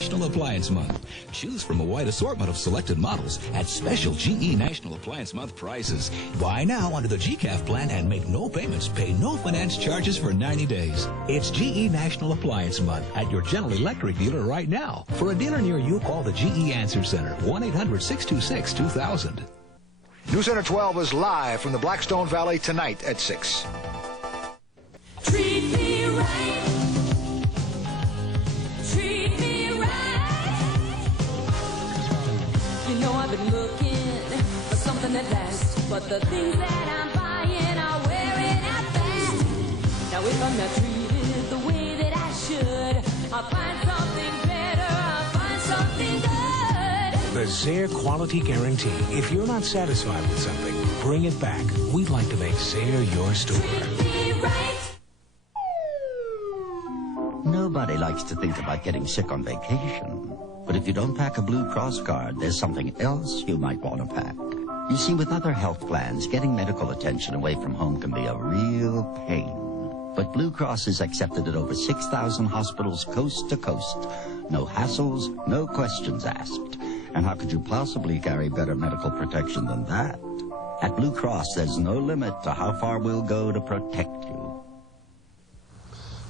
National Appliance Month. Choose from a wide assortment of selected models at special GE National Appliance Month prices. Buy now under the GCAF plan and make no payments. Pay no finance charges for 90 days. It's GE National Appliance Month at your General Electric dealer right now. For a dealer near you, call the GE Answer Center, 1-800-626-2000. News Center 12 is live from the Blackstone Valley tonight at 6. Treat me right. Treat me right. You know I've been looking for something that lasts, but the things that I'm buying are wearing out fast. Now if I'm not treated the way that I should, I'll find something better, I'll find something good. The Zayre Quality Guarantee. If you're not satisfied with something, bring it back. We'd like to make Zayre your store. Treat me right. Nobody likes to think about getting sick on vacation. But if you don't pack a Blue Cross card, there's something else you might want to pack. You see, with other health plans, getting medical attention away from home can be a real pain. But Blue Cross is accepted at over 6,000 hospitals coast to coast. No hassles, no questions asked. And how could you possibly carry better medical protection than that? At Blue Cross, there's no limit to how far we'll go to protect you.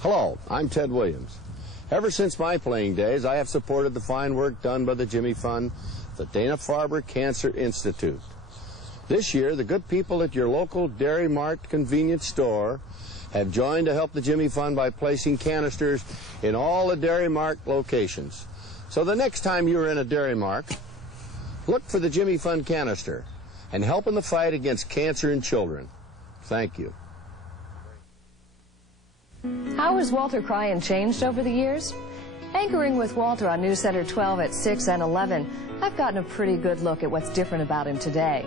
Hello, I'm Ted Williams. Ever since my playing days, I have supported the fine work done by the Jimmy Fund, the Dana-Farber Cancer Institute. This year, the good people at your local Dairy Mart convenience store have joined to help the Jimmy Fund by placing canisters in all the Dairy Mart locations. So the next time you're in a Dairy Mart, look for the Jimmy Fund canister and help in the fight against cancer in children. Thank you. How has Walter Cryan changed over the years? Anchoring with Walter on News Center 12 at 6 and 11, I've gotten a pretty good look at what's different about him today.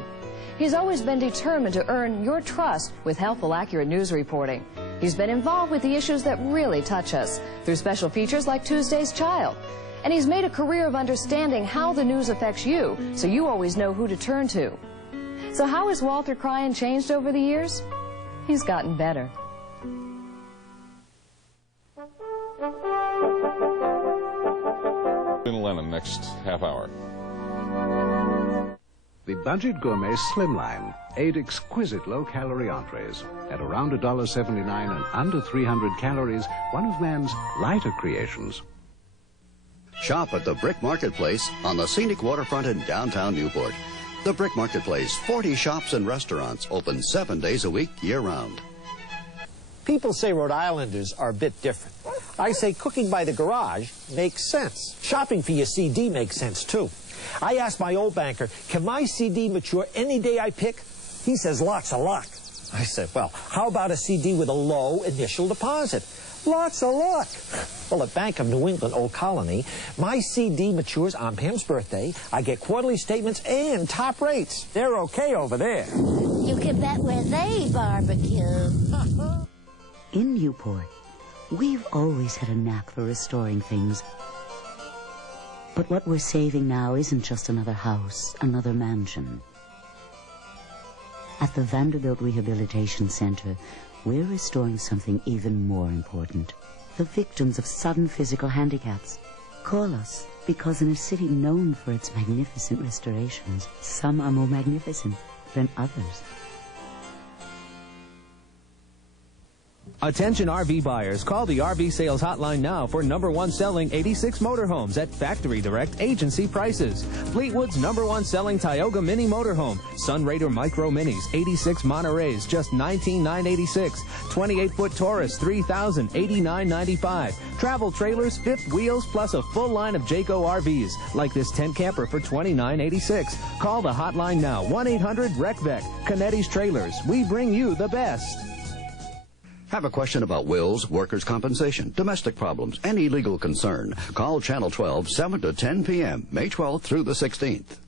He's always been determined to earn your trust with helpful, accurate news reporting. He's been involved with the issues that really touch us through special features like Tuesday's Child. And he's made a career of understanding how the news affects you, so you always know who to turn to. So how has Walter Cryan changed over the years? He's gotten better. Lennon next half hour. The Budget Gourmet Slimline, 8 exquisite low-calorie entrees at around $1.79 and under 300 calories, one of man's lighter creations. Shop at the Brick Marketplace on the scenic waterfront in downtown Newport. The Brick Marketplace, 40 shops and restaurants, open 7 days a week, year-round. People say Rhode Islanders are a bit different. I say cooking by the garage makes sense. Shopping for your CD makes sense, too. I asked my old banker, can my CD mature any day I pick? He says, lots of luck. I said, well, how about a CD with a low initial deposit? Lots of luck. Well, at Bank of New England, Old Colony, my CD matures on Pam's birthday. I get quarterly statements and top rates. They're okay over there. You can bet where they barbecue. In Newport, we've always had a knack for restoring things. But what we're saving now isn't just another house, another mansion. At the Vanderbilt Rehabilitation Center, we're restoring something even more important. The victims of sudden physical handicaps. Call us, because in a city known for its magnificent restorations, some are more magnificent than others. Attention RV buyers, call the RV sales hotline now for #1 selling 86 motorhomes at factory direct agency prices. Fleetwood's #1 selling Tioga Mini motorhome, Sunraider Micro Minis, 86 Monterey's, just $19,986. 28-foot Taurus, $3,089.95. Travel trailers, fifth wheels, plus a full line of Jayco RVs, like this tent camper for $29.86. Call the hotline now, 1-800-RECVEC. Connetti's Trailers, we bring you the best. Have a question about wills, workers' compensation, domestic problems, any legal concern? Call Channel 12, 7 to 10 p.m., May 12th through the 16th.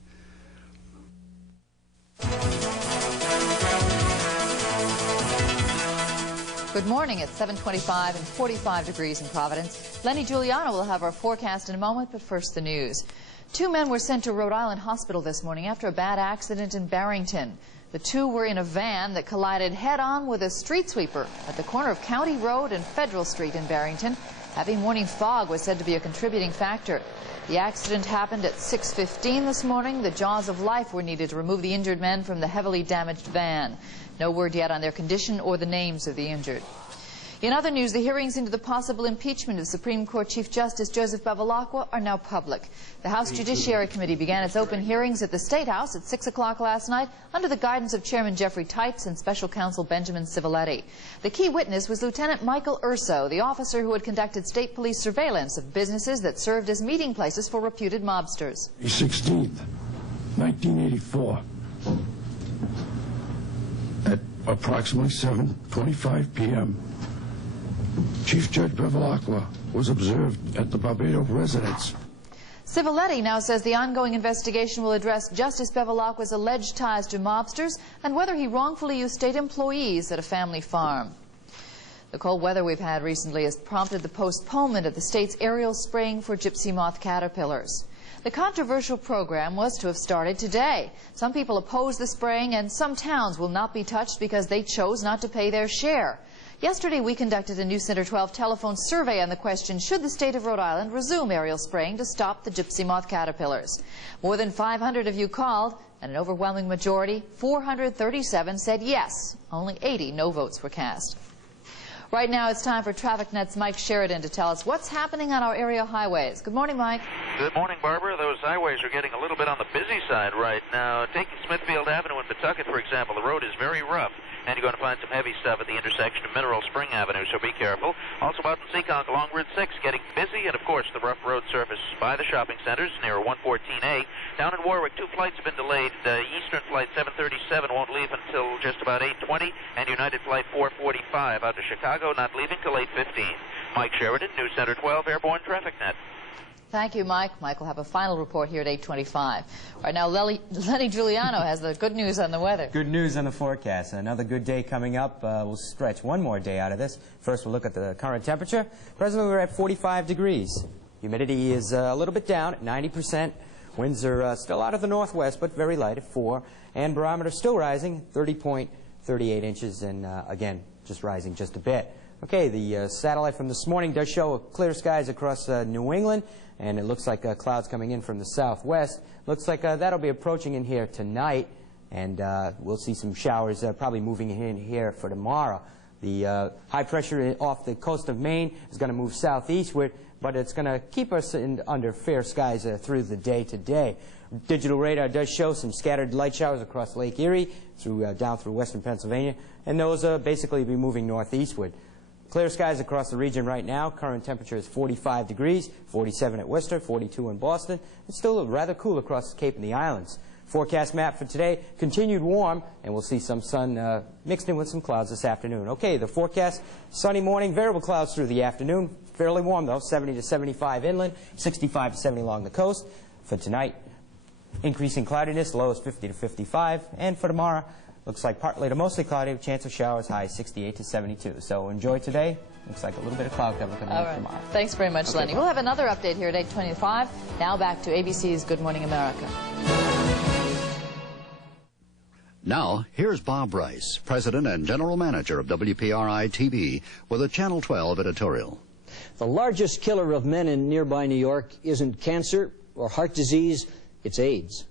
Good morning. It's 7:25 and 45 degrees in Providence. Lenny Giuliano will have our forecast in a moment, but first the news. 2 men were sent to Rhode Island Hospital this morning after a bad accident in Barrington. The 2 were in a van that collided head-on with a street sweeper at the corner of County Road and Federal Street in Barrington. Heavy morning fog was said to be a contributing factor. The accident happened at 6:15 this morning. The jaws of life were needed to remove the injured men from the heavily damaged van. No word yet on their condition or the names of the injured. In other news, the hearings into the possible impeachment of Supreme Court Chief Justice Joseph Bevilacqua are now public. The House Judiciary Committee began its open hearings at the State House at 6 o'clock last night under the guidance of Chairman Jeffrey Tights and Special Counsel Benjamin Civiletti. The key witness was Lieutenant Michael Urso, the officer who had conducted state police surveillance of businesses that served as meeting places for reputed mobsters. May 16th, 1984, at approximately 7:25 p.m., Chief Judge Bevilacqua was observed at the Barbados residence. Civiletti now says the ongoing investigation will address Justice Bevilacqua's alleged ties to mobsters and whether he wrongfully used state employees at a family farm. The cold weather we've had recently has prompted the postponement of the state's aerial spraying for gypsy moth caterpillars. The controversial program was to have started today. Some people oppose the spraying, and some towns will not be touched because they chose not to pay their share. Yesterday, we conducted a News Center 12 telephone survey on the question, should the state of Rhode Island resume aerial spraying to stop the gypsy moth caterpillars? More than 500 of you called, and an overwhelming majority, 437, said yes. Only 80 no votes were cast. Right now, it's time for TrafficNet's Mike Sheridan to tell us what's happening on our area highways. Good morning, Mike. Good morning, Barbara. Those highways are getting a little bit on the busy side right now. Taking Smithfield Avenue in Pawtucket, for example, the road is very rough. And you're going to find some heavy stuff at the intersection of Mineral Spring Avenue, so be careful. Also out in Seekonk along Route 6, getting busy, and of course the rough road surface by the shopping centers near 114A. Down in Warwick, 2 flights have been delayed. Eastern Flight 737 won't leave until just about 8:20, and United Flight 445 out to Chicago, not leaving till 8:15. Mike Sheridan, News Center 12, Airborne Traffic Net. Thank you, Mike. Mike will have a final report here at 8:25. Right now, Lenny Giuliano has the good news on the weather. Good news on the forecast. Another good day coming up. We'll stretch one more day out of this. First, we'll look at the current temperature. Presently, we're at 45 degrees. Humidity is a little bit down at 90%. Winds are still out of the northwest, but very light at 4. And barometer still rising, 30.38 inches, and again, just rising just a bit. Okay, the satellite from this morning does show clear skies across New England, and it looks like clouds coming in from the southwest. Looks like that'll be approaching in here tonight, and we'll see some showers probably moving in here for tomorrow. The high pressure off the coast of Maine is going to move southeastward, but it's going to keep us under fair skies through the day today. Digital radar does show some scattered light showers across Lake Erie, down through western Pennsylvania, and those basically be moving northeastward. Clear skies across the region right now. Current temperature is 45 degrees, 47 at Worcester, 42 in Boston. It's still rather cool across the Cape and the Islands. Forecast map for today, continued warm, and we'll see some sun mixed in with some clouds this afternoon. Okay, the forecast, sunny morning, variable clouds through the afternoon. Fairly warm, though, 70 to 75 inland, 65 to 70 along the coast. For tonight, increasing cloudiness, low is 50 to 55. And for tomorrow, looks like partly to mostly cloudy, chance of showers, high 68 to 72. So enjoy today. Looks like a little bit of cloud cover coming in tomorrow. Thanks very much, Okay, Lenny. bye. We'll have another update here at 8:25. Now back to ABC's Good Morning America. Now, here's Bob Rice, President and General Manager of WPRI TV, with a Channel 12 editorial. The largest killer of men in nearby New York isn't cancer or heart disease, it's AIDS.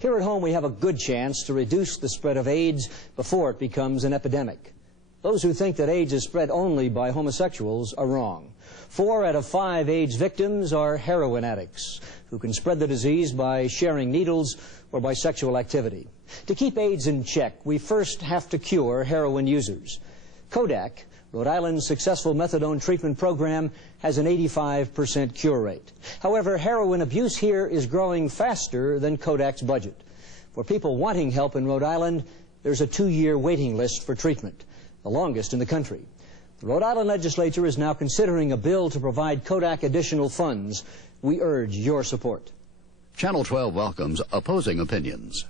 Here at home, we have a good chance to reduce the spread of AIDS before it becomes an epidemic. Those who think that AIDS is spread only by homosexuals are wrong. 4 out of 5 AIDS victims are heroin addicts who can spread the disease by sharing needles or by sexual activity. To keep AIDS in check, we first have to cure heroin users. Kodak, Rhode Island's successful methadone treatment program, has an 85% cure rate. However, heroin abuse here is growing faster than Kodak's budget. For people wanting help in Rhode Island, there's a 2-year waiting list for treatment, the longest in the country. The Rhode Island legislature is now considering a bill to provide Kodak additional funds. We urge your support. Channel 12 welcomes opposing opinions.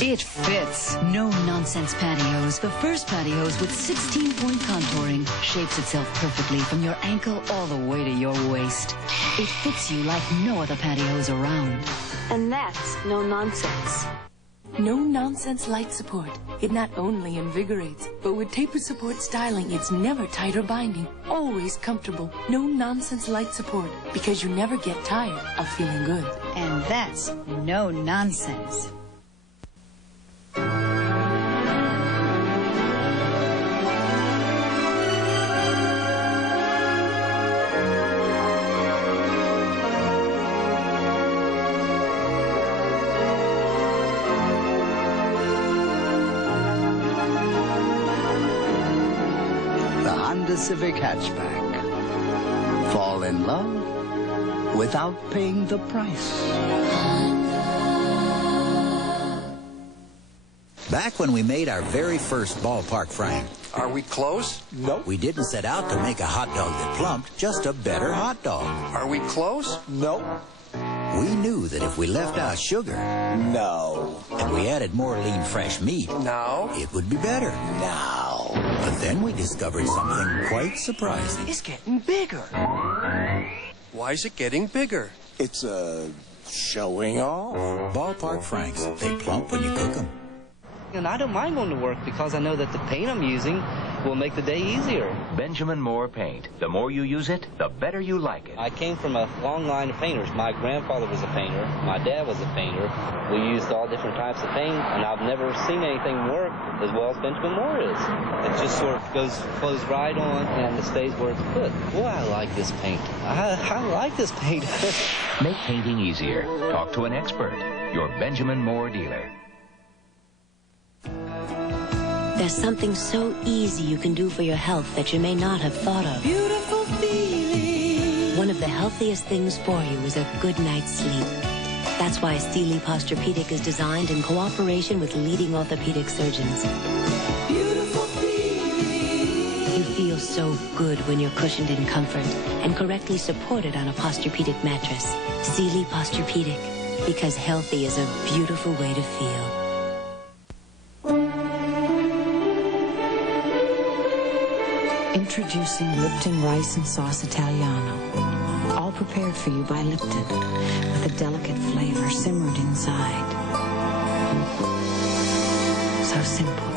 It fits. No-nonsense patios. The first patios with 16-point contouring. Shapes itself perfectly from your ankle all the way to your waist. It fits you like no other patios around. And that's no nonsense. No-nonsense light support. It not only invigorates, but with taper support styling, it's never tight or binding. Always comfortable. No-nonsense light support, because you never get tired of feeling good. And that's no nonsense. Civic Hatchback. Fall in love without paying the price. Back when we made our very first ballpark frame. Are we close? No. We didn't set out to make a hot dog that plumped, just a better hot dog. Are we close? No. We knew that if we left out sugar, No. and we added more lean fresh meat, Now? it would be better. Now. But then we discovered something quite surprising. It's getting bigger. Why is it getting bigger? It's, showing off. Ballpark Franks. They plump when you cook them. And I don't mind going to work because I know that the paint I'm using will make the day easier. Benjamin Moore paint. The more you use it, the better you like it. I came from a long line of painters. My grandfather was a painter. My dad was a painter. We used all different types of paint, and I've never seen anything work as well as Benjamin Moore is. It just sort of flows right on, and it stays where it's put. Boy, I like this paint. I like this paint. Make painting easier. Talk to an expert. Your Benjamin Moore dealer. There's something so easy you can do for your health that you may not have thought of. Beautiful feeling. One of the healthiest things for you is a good night's sleep. That's why Sealy Posturepedic is designed in cooperation with leading orthopedic surgeons. Beautiful feeling. You feel so good when you're cushioned in comfort and correctly supported on a Posturepedic mattress. Sealy Posturepedic, because healthy is a beautiful way to feel. Introducing Lipton Rice and Sauce Italiano. All prepared for you by Lipton, with a delicate flavor simmered inside. So simple.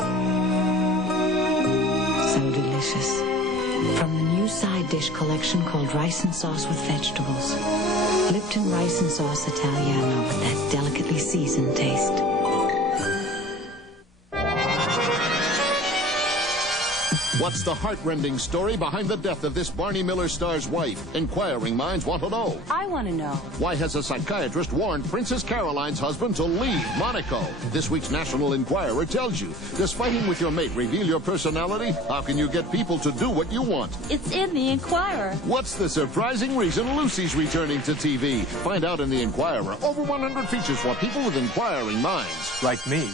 So delicious. From the new side dish collection called Rice and Sauce with Vegetables. Lipton Rice and Sauce Italiano with that delicately seasoned taste. What's the heart-rending story behind the death of this Barney Miller star's wife? Inquiring minds want to know. I want to know. Why has a psychiatrist warned Princess Caroline's husband to leave Monaco? This week's National Enquirer tells you, does fighting with your mate reveal your personality? How can you get people to do what you want? It's in the Enquirer. What's the surprising reason Lucy's returning to TV? Find out in the Enquirer. Over 100 features for people with inquiring minds. Like me.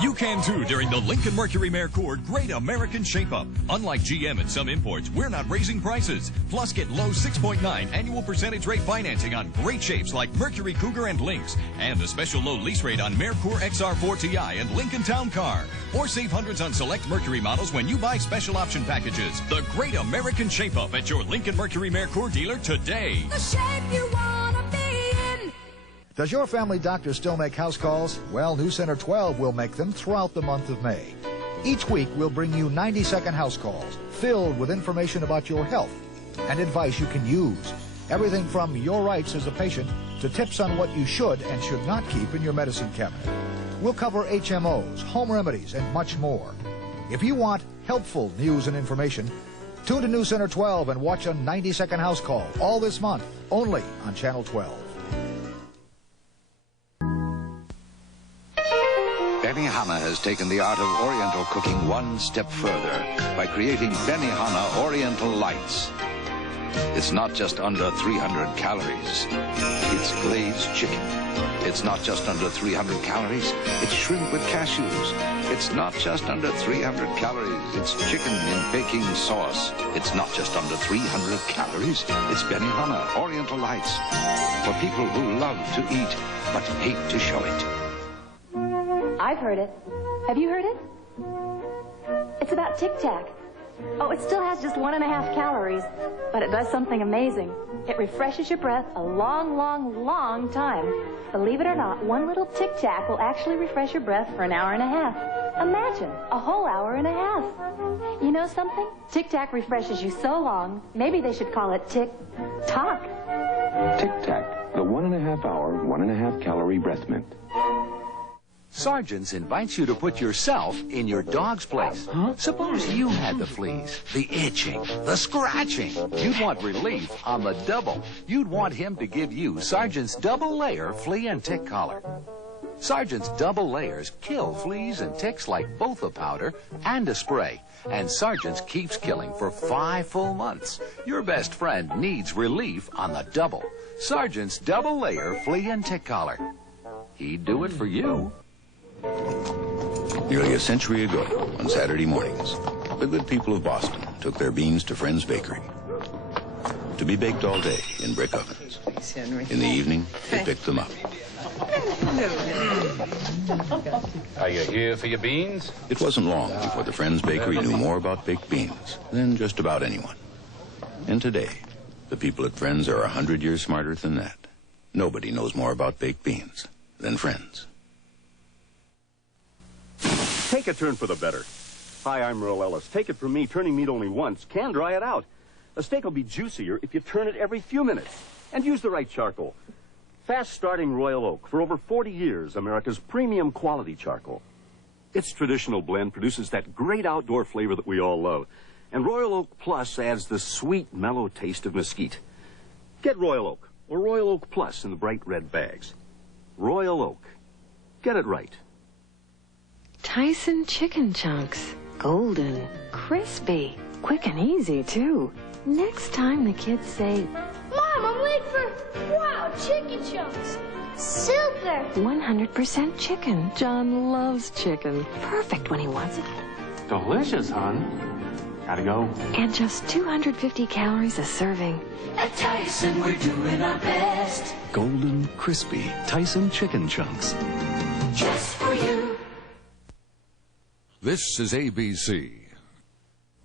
You can too during the Lincoln-Mercury-Merkur Great American Shape-Up. Unlike GM and some imports, we're not raising prices. Plus, get low 6.9 annual percentage rate financing on great shapes like Mercury Cougar and Lynx, and a special low lease rate on Merkur XR4 Ti and Lincoln Town Car. Or save hundreds on select Mercury models when you buy special option packages. The Great American Shape-Up at your Lincoln-Mercury-Merkur dealer today. The shape you wanna be in. Does your family doctor still make house calls? Well, News Center 12 will make them throughout the month of May. Each week, we'll bring you 90-second house calls filled with information about your health and advice you can use. Everything from your rights as a patient to tips on what you should and should not keep in your medicine cabinet. We'll cover HMOs, home remedies, and much more. If you want helpful news and information, tune to News Center 12 and watch a 90-second house call all this month, only on Channel 12. Benihana has taken the art of Oriental cooking one step further by creating Benihana Oriental Lights. It's not just under 300 calories. It's glazed chicken. It's not just under 300 calories. It's shrimp with cashews. It's not just under 300 calories. It's chicken in baking sauce. It's not just under 300 calories. It's Benihana Oriental Lights for people who love to eat but hate to show it. I've heard it. Have you heard it? It's about Tic Tac. Oh, it still has just 1.5 calories, but it does something amazing. It refreshes your breath a long, long, long time. Believe it or not, one little Tic Tac will actually refresh your breath for an hour and a half. Imagine, a whole hour and a half. You know something? Tic Tac refreshes you so long, maybe they should call it Tic Toc. Tic Tac, the 1.5 hour, 1.5 calorie breath mint. Sergeants invites you to put yourself in your dog's place. Huh? Suppose you had the fleas, the itching, the scratching. You'd want relief on the double. You'd want him to give you Sergeant's double layer flea and tick collar. Sergeant's double layers kill fleas and ticks like both a powder and a spray. And Sergeant's keeps killing for 5 full months. Your best friend needs relief on the double. Sergeant's double layer flea and tick collar. He'd do it for you. Nearly a century ago, on Saturday mornings, the good people of Boston took their beans to Friend's Bakery to be baked all day in brick ovens. In the evening, they picked them up. Are you here for your beans? It wasn't long before the Friend's Bakery knew more about baked beans than just about anyone. And today, the people at Friend's are 100 years smarter than that. Nobody knows more about baked beans than Friend's. Take a turn for the better. Hi, I'm Merle Ellis. Take it from me, turning meat only once can dry it out. A steak will be juicier if you turn it every few minutes. And use the right charcoal. Fast-starting Royal Oak, for over 40 years, America's premium quality charcoal. Its traditional blend produces that great outdoor flavor that we all love. And Royal Oak Plus adds the sweet, mellow taste of mesquite. Get Royal Oak, or Royal Oak Plus in the bright red bags. Royal Oak. Get it right. Tyson chicken chunks. Golden, crispy, quick and easy, too. Next time the kids say, Mom, I'm late for, wow, chicken chunks. Super. 100% chicken. John loves chicken. Perfect when he wants it. Delicious, hon. Gotta go. And just 250 calories a serving. At Tyson, we're doing our best. Golden, crispy Tyson chicken chunks. Just for you. This is ABC.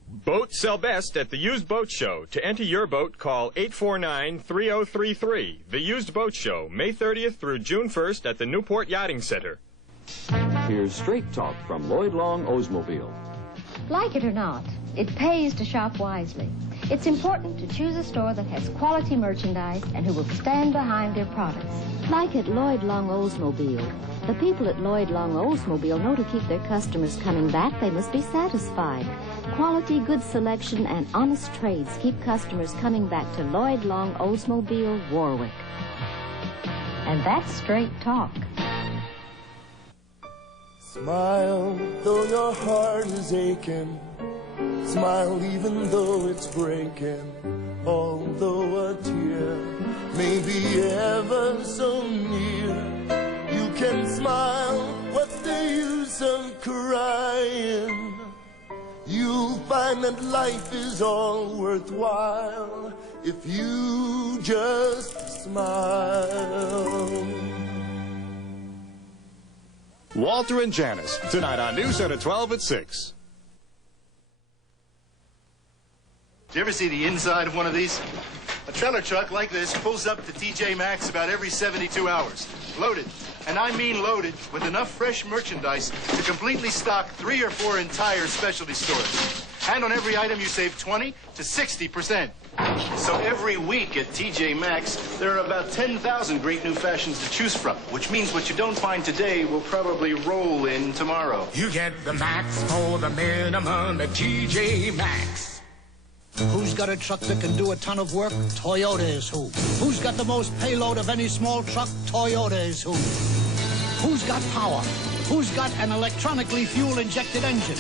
Boats sell best at the Used Boat Show. To enter your boat, call 849-3033. The Used Boat Show, May 30th through June 1st at the Newport Yachting Center. Here's Straight Talk from Lloyd Long Oldsmobile. Like it or not, it pays to shop wisely. It's important to choose a store that has quality merchandise and who will stand behind their products. Like at Lloyd Long Oldsmobile. The people at Lloyd Long Oldsmobile know to keep their customers coming back, they must be satisfied. Quality, good selection, and honest trades keep customers coming back to Lloyd Long Oldsmobile, Warwick. And that's Straight Talk. Smile, though your heart is aching. Smile, even though it's breaking. Although a tear may be ever so near. You can smile, what's the use of crying? You'll find that life is all worthwhile if you just smile. Walter and Janice, tonight on News Center 12 at 6. Did you ever see the inside of one of these? A trailer truck like this pulls up to TJ Maxx about every 72 hours. Loaded, and I mean loaded, with enough fresh merchandise to completely stock 3 or 4 entire specialty stores. And on every item you save 20 to 60%. So every week at TJ Maxx, there are about 10,000 great new fashions to choose from, which means what you don't find today will probably roll in tomorrow. You get the max for the minimum at TJ Maxx. Who's got a truck that can do a ton of work? Toyota is who. Who's got the most payload of any small truck? Toyota is who. Who's got power? Who's got an electronically fuel-injected engine?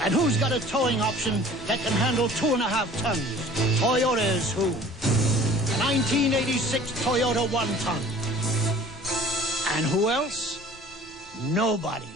And who's got a towing option that can handle 2.5 tons? Toyota is who. A 1986 Toyota 1 ton. And who else? Nobody.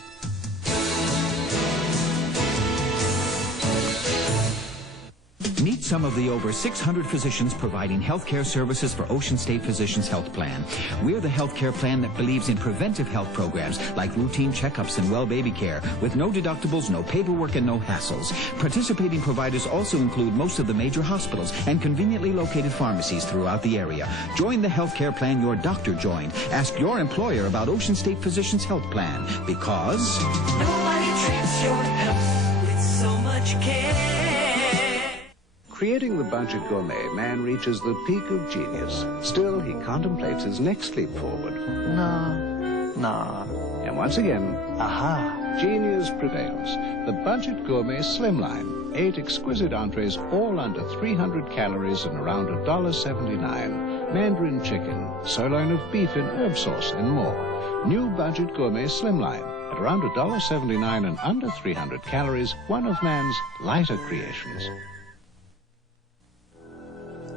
Meet some of the over 600 physicians providing healthcare services for Ocean State Physicians Health Plan. We're the healthcare plan that believes in preventive health programs like routine checkups and well baby care with no deductibles, no paperwork, and no hassles. Participating providers also include most of the major hospitals and conveniently located pharmacies throughout the area. Join the healthcare plan your doctor joined. Ask your employer about Ocean State Physicians Health Plan because Nobody treats your health with so much care. Creating the budget gourmet, man reaches the peak of genius. Still, he contemplates his next leap forward. No. And once again, aha, genius prevails. The budget gourmet slimline. 8 exquisite entrees, all under 300 calories and around $1.79. Mandarin chicken, sirloin of beef in herb sauce, and more. New budget gourmet slimline. At around $1.79 and under 300 calories, one of man's lighter creations.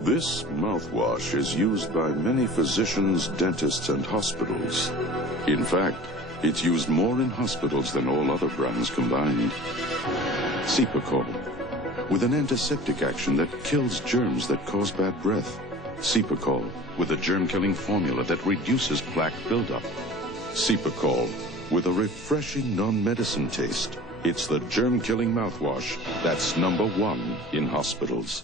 This mouthwash is used by many physicians, dentists, and hospitals. In fact, it's used more in hospitals than all other brands combined. Cepacol, with an antiseptic action that kills germs that cause bad breath. Cepacol, with a germ-killing formula that reduces plaque buildup. Cepacol, with a refreshing non-medicine taste. It's the germ-killing mouthwash that's #1 in hospitals.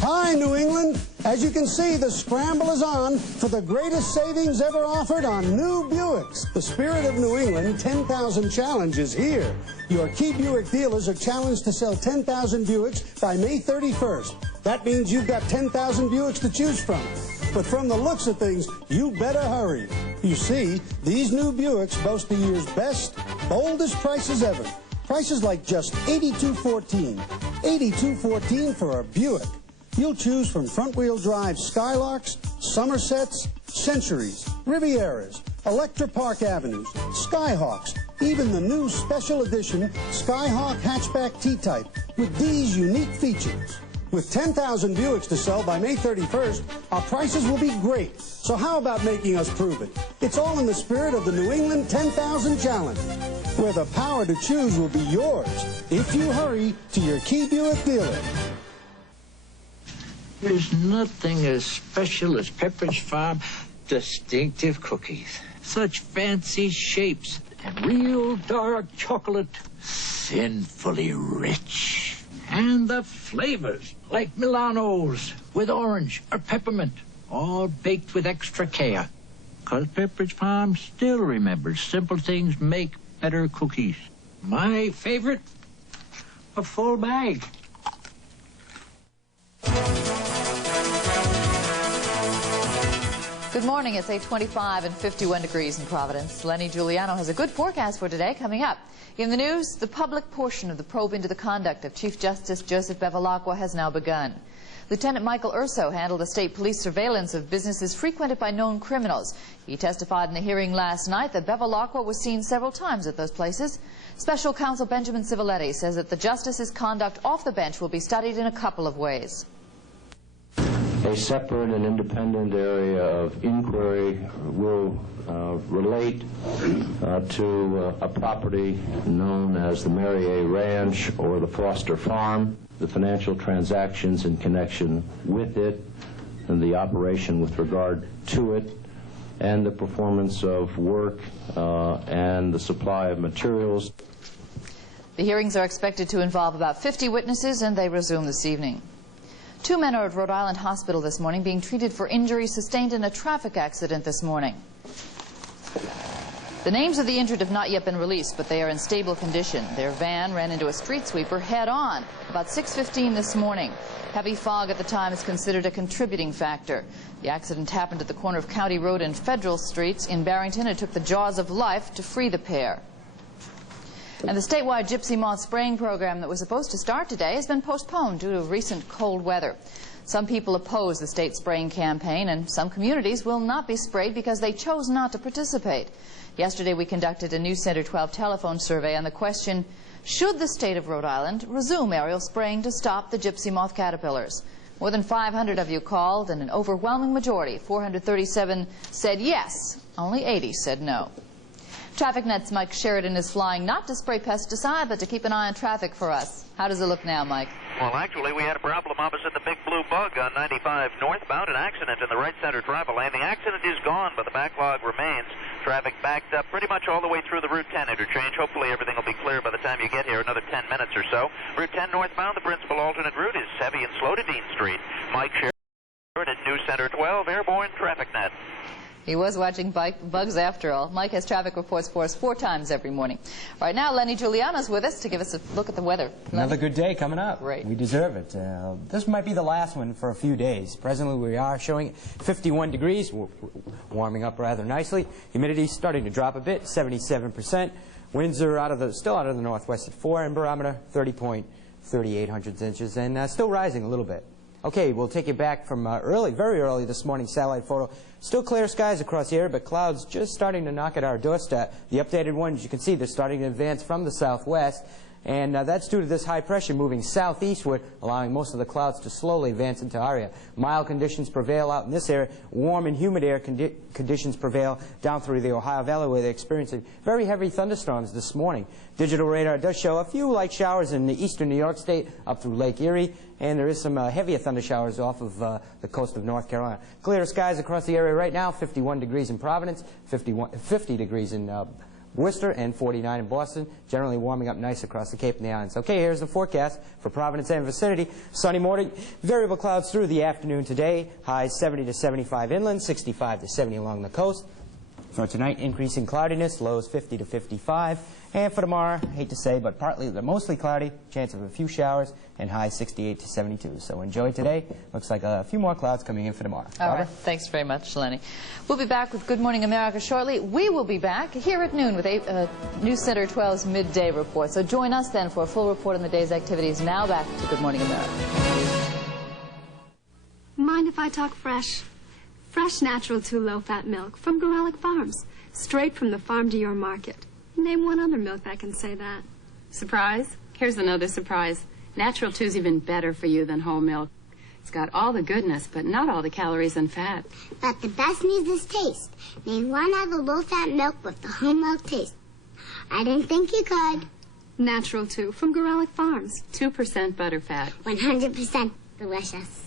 Hi, New England. As you can see, the scramble is on for the greatest savings ever offered on new Buicks. The spirit of New England 10,000 challenge is here. Your key Buick dealers are challenged to sell 10,000 Buicks by May 31st. That means you've got 10,000 Buicks to choose from. But from the looks of things, you better hurry. You see, these new Buicks boast the year's best, boldest prices ever. Prices like just $82.14. $82.14 for a Buick. You'll choose from front-wheel drive Skylarks, Somersets, Centuries, Rivieras, Electra Park Avenues, Skyhawks, even the new special edition Skyhawk Hatchback T-Type with these unique features. With 10,000 Buicks to sell by May 31st, our prices will be great. So how about making us prove it? It's all in the spirit of the New England 10,000 Challenge, where the power to choose will be yours if you hurry to your key Buick dealer. There's nothing as special as Pepperidge Farm distinctive cookies. Such fancy shapes and real dark chocolate, sinfully rich. And the flavors, like Milanos with orange or peppermint, all baked with extra care. 'Cause Pepperidge Farm still remembers simple things make better cookies. My favorite, a full bag. Good morning. It's 8:25 and 51 degrees in Providence. Lenny Giuliano has a good forecast for today coming up. In the news, the public portion of the probe into the conduct of Chief Justice Joseph Bevilacqua has now begun. Lieutenant Michael Urso handled the state police surveillance of businesses frequented by known criminals. He testified in the hearing last night that Bevilacqua was seen several times at those places. Special counsel Benjamin Civiletti says that the justice's conduct off the bench will be studied in a couple of ways. A separate and independent area of inquiry will relate to a property known as the Mary A. Ranch or the Foster Farm, the financial transactions in connection with it, and the operation with regard to it, and the performance of work and the supply of materials. The hearings are expected to involve about 50 witnesses, and they resume this evening. 2 men are at Rhode Island Hospital this morning being treated for injuries sustained in a traffic accident this morning. The names of the injured have not yet been released, but they are in stable condition. Their van ran into a street sweeper head-on about 6:15 this morning. Heavy fog at the time is considered a contributing factor. The accident happened at the corner of County Road and Federal Streets in Barrington. It took the jaws of life to free the pair. And the statewide Gypsy moth spraying program that was supposed to start today has been postponed due to recent cold weather. Some people oppose the state spraying campaign, and some communities will not be sprayed because they chose not to participate. Yesterday we conducted a News Center 12 telephone survey on the question, should the state of Rhode Island resume aerial spraying to stop the gypsy moth caterpillars? More than 500 of you called, and an overwhelming majority, 437, said yes. Only 80 said no. TrafficNet's Mike Sheridan is flying not to spray pesticide, but to keep an eye on traffic for us. How does it look now, Mike? Well, actually, we had a problem opposite the Big Blue Bug on 95 northbound, an accident in the right center travel lane. The accident is gone, but the backlog remains. Traffic backed up pretty much all the way through the Route 10 interchange. Hopefully everything will be clear by the time you get here, another 10 minutes or so. Route 10 northbound, the principal alternate route is heavy and slow to Dean Street. Mike Sheridan at News Center 12, Airborne TrafficNet. He was watching bugs after all. Mike has traffic reports for us 4 times every morning. Right now, Lenny Giuliano's with us to give us a look at the weather. Another good day coming up. Great. We deserve it. This might be the last one for a few days. Presently, we are showing 51 degrees. We're warming up rather nicely. Humidity starting to drop a bit, 77%. Winds are still out of the northwest at 4, and barometer 30.38 inches, and still rising a little bit. Okay, we'll take you back from very early this morning, satellite photo. Still clear skies across the area, but clouds just starting to knock at our doorstep. The updated ones, you can see they're starting to advance from the southwest, and that's due to this high pressure moving southeastward, allowing most of the clouds to slowly advance into our area. Mild conditions prevail out in this area. Warm and humid air conditions prevail down through the Ohio Valley, where they're experiencing very heavy thunderstorms this morning. Digital radar does show a few light showers in the eastern New York State up through Lake Erie, and there is some heavier thunder showers off of the coast of North Carolina. Clear skies across the area right now, 51 degrees in Providence, 50 degrees in Worcester, and 49 in Boston. Generally warming up nice across the Cape and the Islands. Okay, here's the forecast for Providence and vicinity. Sunny morning, variable clouds through the afternoon today. Highs 70 to 75 inland, 65 to 70 along the coast. For tonight, increasing cloudiness, lows 50 to 55. And for tomorrow, hate to say, but mostly cloudy, chance of a few showers, and high 68 to 72. So enjoy today. Looks like a few more clouds coming in for tomorrow. All right. Thanks very much, Lenny. We'll be back with Good Morning America shortly. We will be back here at noon with News Center 12's midday report. So join us then for a full report on the day's activities. Now back to Good Morning America. Mind if I talk fresh? Fresh, natural, low-fat milk from Gorelick Farms, straight from the farm to your market. Name one other milk that can say that. Surprise? Here's another surprise. Natural 2's even better for you than whole milk. It's got all the goodness, but not all the calories and fat. But the best news is taste. Name one other low-fat milk with the whole milk taste. I didn't think you could. Natural 2 from Gorelick Farms. 2% butterfat. 100% delicious.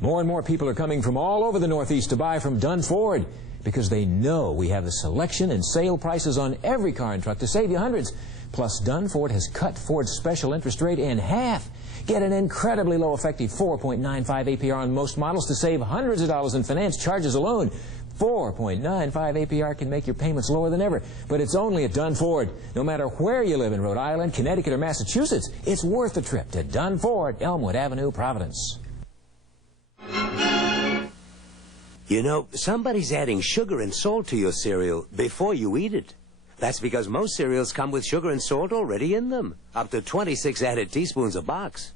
More and more people are coming from all over the Northeast to buy from Dunn Ford, because they know we have the selection and sale prices on every car and truck to save you hundreds. Plus, Dunn Ford has cut Ford's special interest rate in half. Get an incredibly low effective 4.95 APR on most models to save hundreds of dollars in finance charges alone. 4.95 APR can make your payments lower than ever, but it's only at Dunn Ford. No matter where you live in Rhode Island, Connecticut, or Massachusetts, it's worth the trip to Dunn Ford, Elmwood Avenue, Providence. You know, somebody's adding sugar and salt to your cereal before you eat it. That's because most cereals come with sugar and salt already in them, up to 26 added teaspoons a box.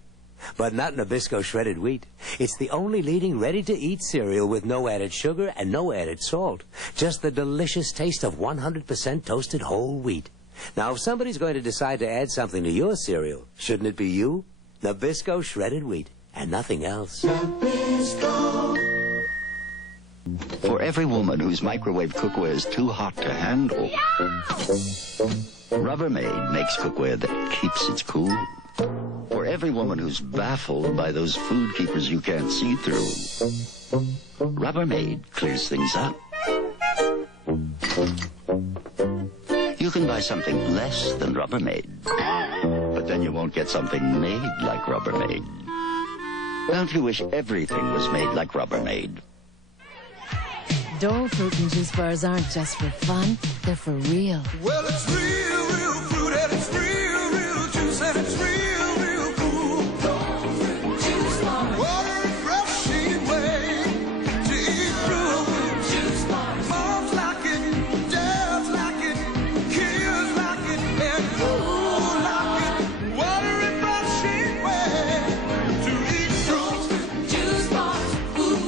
But not Nabisco shredded wheat. It's the only leading ready-to-eat cereal with no added sugar and no added salt. Just the delicious taste of 100% toasted whole wheat. Now, if somebody's going to decide to add something to your cereal, shouldn't it be you? Nabisco shredded wheat, and nothing else. Nabisco. For every woman whose microwave cookware is too hot to handle, Rubbermaid makes cookware that keeps it cool. For every woman who's baffled by those food keepers you can't see through, Rubbermaid clears things up. You can buy something less than Rubbermaid, but then you won't get something made like Rubbermaid. Don't you wish everything was made like Rubbermaid? Dole fruit and juice bars aren't just for fun, they're for real. Well, it's real, real fruit, and it's real, real juice, and it's real, real cool. Dole fruit juice bars. What a refreshing way to eat fruit. Juice bars. Moms like it, dads like it, kids like it, and you like it. What a refreshing way to eat fruit. Juice bars. Ooh.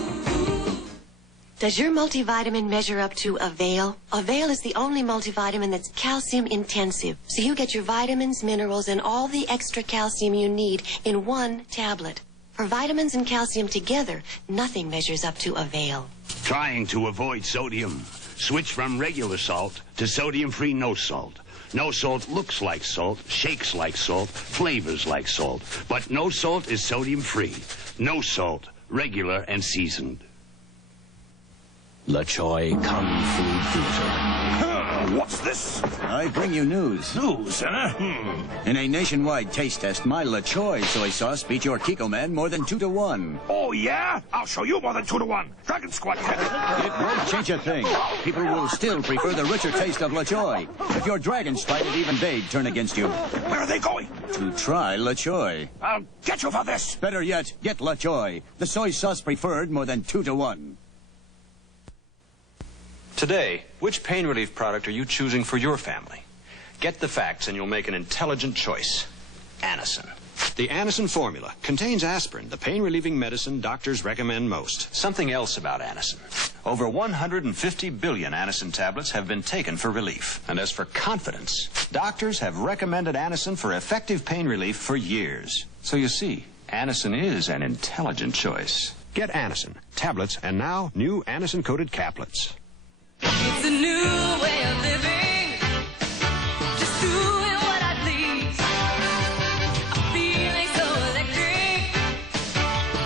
Does your multivitamin measure up to Avail? Avail is the only multivitamin that's calcium intensive, so you get your vitamins, minerals, and all the extra calcium you need in one tablet. For vitamins and calcium together, nothing measures up to Avail. Trying to avoid sodium. Switch from regular salt to sodium-free no salt. No salt looks like salt, shakes like salt, flavors like salt. But no salt is sodium-free. No salt, regular and seasoned. LaChoy Kung Fu Cruiser. What's this? I bring you news. News, huh? In a nationwide taste test, my LaChoy soy sauce beat your Kiko Man more than 2 to 1. Oh, yeah? I'll show you more than 2 to 1. Dragon Squad. It won't change a thing. People will still prefer the richer taste of LaChoy. If your dragons tried it, even they'd turn against you. Where are they going? To try LaChoy. I'll get you for this. Better yet, get LaChoy. The soy sauce preferred more than 2 to 1. Today, which pain relief product are you choosing for your family? Get the facts and you'll make an intelligent choice. Anacin. The Anacin formula contains aspirin, the pain-relieving medicine doctors recommend most. Something else about Anacin. Over 150 billion Anacin tablets have been taken for relief. And as for confidence, doctors have recommended Anacin for effective pain relief for years. So you see, Anacin is an intelligent choice. Get Anacin, tablets, and now new Anacin-coated caplets. It's a new way of living, just doing what I please. I'm feeling so electric,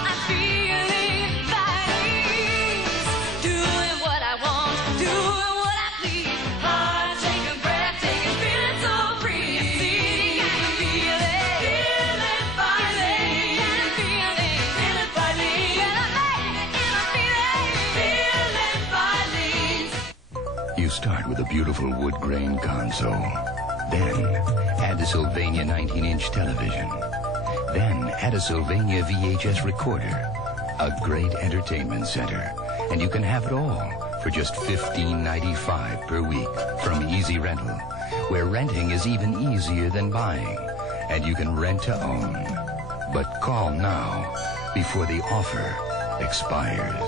I'm feeling vibes. Doing what I want, doing what I please. Heart taking, breath taking, feeling so free. I see you can feel it, feeling finally, feeling finally. And I made it, and I feeling finally. You start with a beautiful wood grain console. Then add the Sylvania 19-inch television. Then add a Sylvania VHS recorder. A great entertainment center. And you can have it all for just $15.95 per week from Easy Rental, where renting is even easier than buying. And you can rent to own. But call now before the offer expires.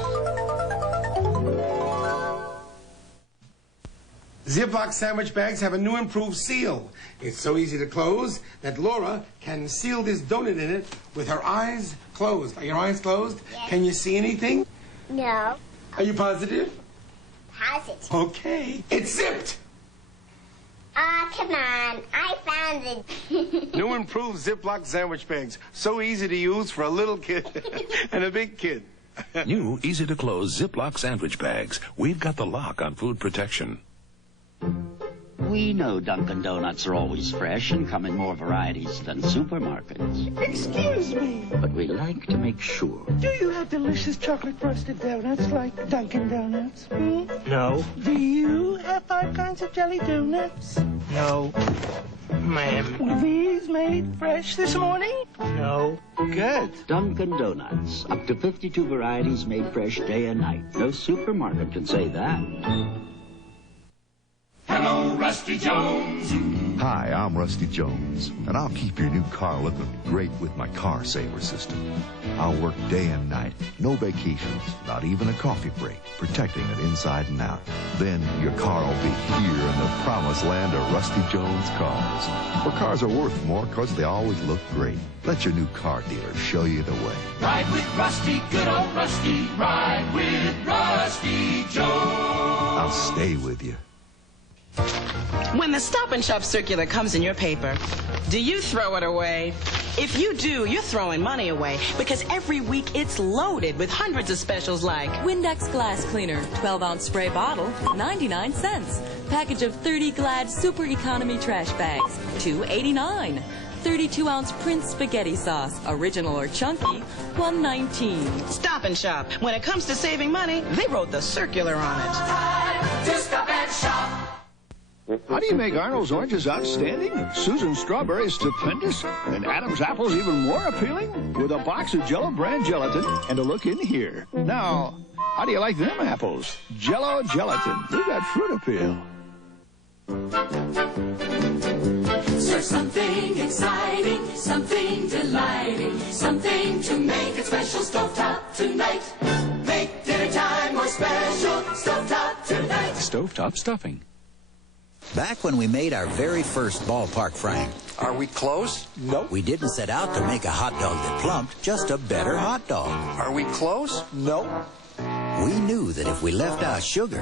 Ziploc sandwich bags have a new improved seal. It's so easy to close that Laura can seal this donut in it with her eyes closed. Are your eyes closed? Yes. Can you see anything? No. Are you positive? Positive. Okay. It's zipped. Ah, come on. I found it. New improved Ziploc sandwich bags. So easy to use for a little kid and a big kid. New, easy-to-close Ziploc sandwich bags. We've got the lock on food protection. We know Dunkin' Donuts are always fresh and come in more varieties than supermarkets. Excuse me. But we like to make sure. Do you have delicious chocolate frosted donuts like Dunkin' Donuts? Hmm? No. Do you have 5 kinds of jelly donuts? No. Ma'am. Were these made fresh this morning? No. Good. Dunkin' Donuts. Up to 52 varieties made fresh day and night. No supermarket can say that. Hello, Rusty Jones. Hi, I'm Rusty Jones, and I'll keep your new car looking great with my Car Saver system. I'll work day and night, no vacations, not even a coffee break, protecting it inside and out. Then your car will be here in the promised land of Rusty Jones cars. Where cars are worth more because they always look great. Let your new car dealer show you the way. Ride with Rusty, good old Rusty. Ride with Rusty Jones. I'll stay with you. When the Stop and Shop circular comes in your paper, do you throw it away? If you do, you're throwing money away because every week it's loaded with hundreds of specials like Windex glass cleaner, 12-ounce spray bottle, 99 cents. Package of 30 Glad Super Economy trash bags, $2.89. 32-ounce Prince spaghetti sauce, original or chunky, $1.19. Stop and Shop. When it comes to saving money, they wrote the circular on it. To Stop and Shop. How do you make Arnold's oranges outstanding, Susan's strawberries stupendous, and Adam's apples even more appealing? With a box of Jell-O brand gelatin and a look in here. Now, how do you like them apples? Jell-O gelatin. They've got fruit appeal. Serve something exciting, something delighting, something to make it special. Stovetop tonight. Make dinner time more special. Stovetop tonight. Stovetop stuffing. Back when we made our very first ballpark frank. Are we close? Nope. We didn't set out to make a hot dog that plumped, just a better hot dog. Are we close? Nope. We knew that if we left out sugar...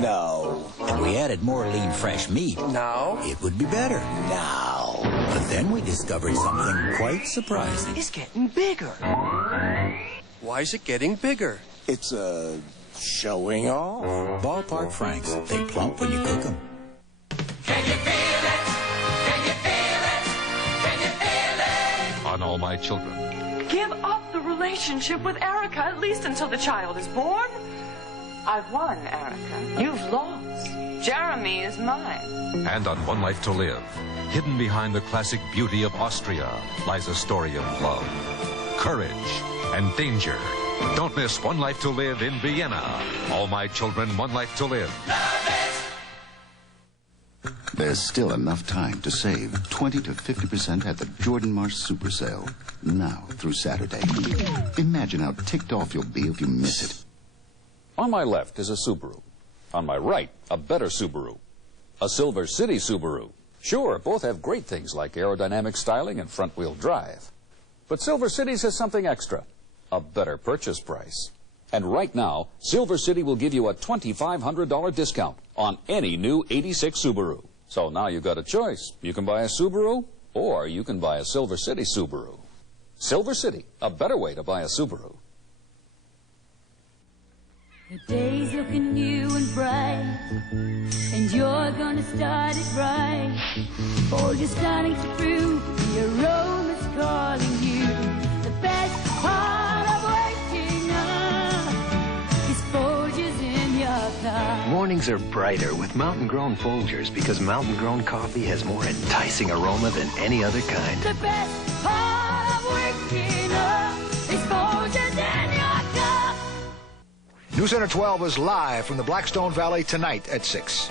No. And we added more lean, fresh meat... No. It would be better. No. But then we discovered something quite surprising. It's getting bigger. Why is it getting bigger? It's, showing off. Ballpark Franks. They plump when you cook them. Can you feel it? Can you feel it? Can you feel it? On All My Children. Give up the relationship with Erica, at least until the child is born. I've won, Erica. You've lost. Jeremy is mine. And on One Life to Live, hidden behind the classic beauty of Austria lies a story of love, courage, and danger. Don't miss One Life to Live in Vienna. All My Children, One Life to Live. There's still enough time to save 20 to 50% at the Jordan Marsh Super Sale. Now through Saturday. Imagine how ticked off you'll be if you miss it. On my left is a Subaru. On my right, a better Subaru. A Silver City Subaru. Sure, both have great things like aerodynamic styling and front-wheel drive. But Silver City's has something extra. A better purchase price. And right now, Silver City will give you a $2,500 discount on any new 86 Subaru. So now you've got a choice. You can buy a Subaru, or you can buy a Silver City Subaru. Silver City, a better way to buy a Subaru. The day's looking new and bright, and you're gonna start it right. All you're starting to prove, the aroma's calling you. The best part of waking up is Folgers in your car. Mornings are brighter with mountain-grown Folgers because mountain-grown coffee has more enticing aroma than any other kind. The best part of waking up is Folgers in your car. News Center 12 is live from the Blackstone Valley tonight at 6.